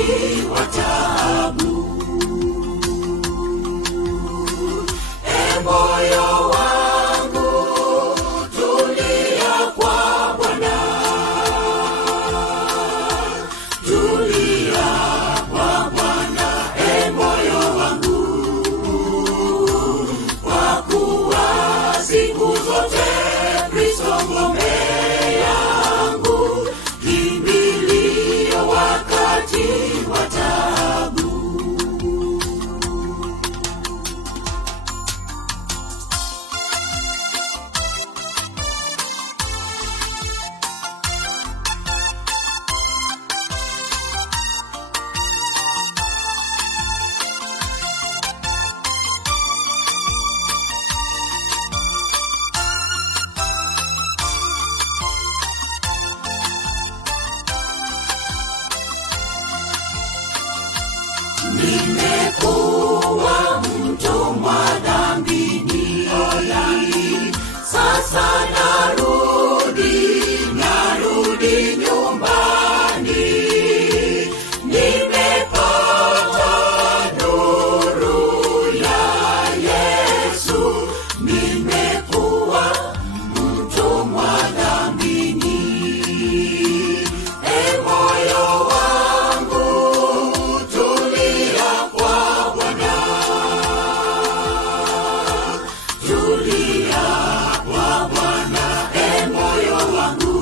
wakati wa taabu. Moyo wangu tulia kwa Bwana, tulia kwa Bwana, moyo wangu, kwa kuwa siku zote Kristo ngome yangu, kimbilio wakati wa taabu. Nimekuwa mtumwa dhambini, sasa narudi nyumbani. Nimepata nuru ya Yesu, nimekuwa mtumwa dhambini. Moyo wangu tulia kwa Bwana, tulia kwa Bwana, moyo wangu,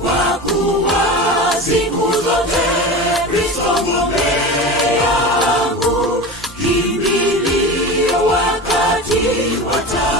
kwa kuwa siku zote Kristo ngome yangu, kimbilio wakati wa taabu.